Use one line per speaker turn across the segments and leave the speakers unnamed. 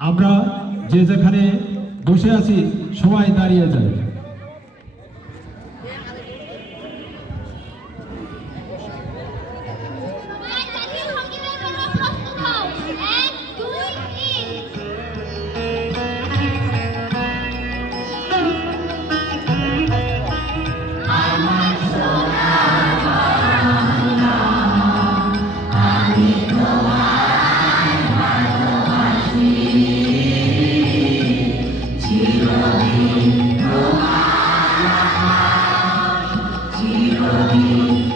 আমরা যে যেখানে বসে আছি সবাই দাঁড়িয়ে যাই Amém.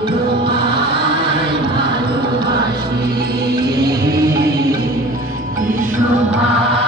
তোমায় ভালোবাসি সবাই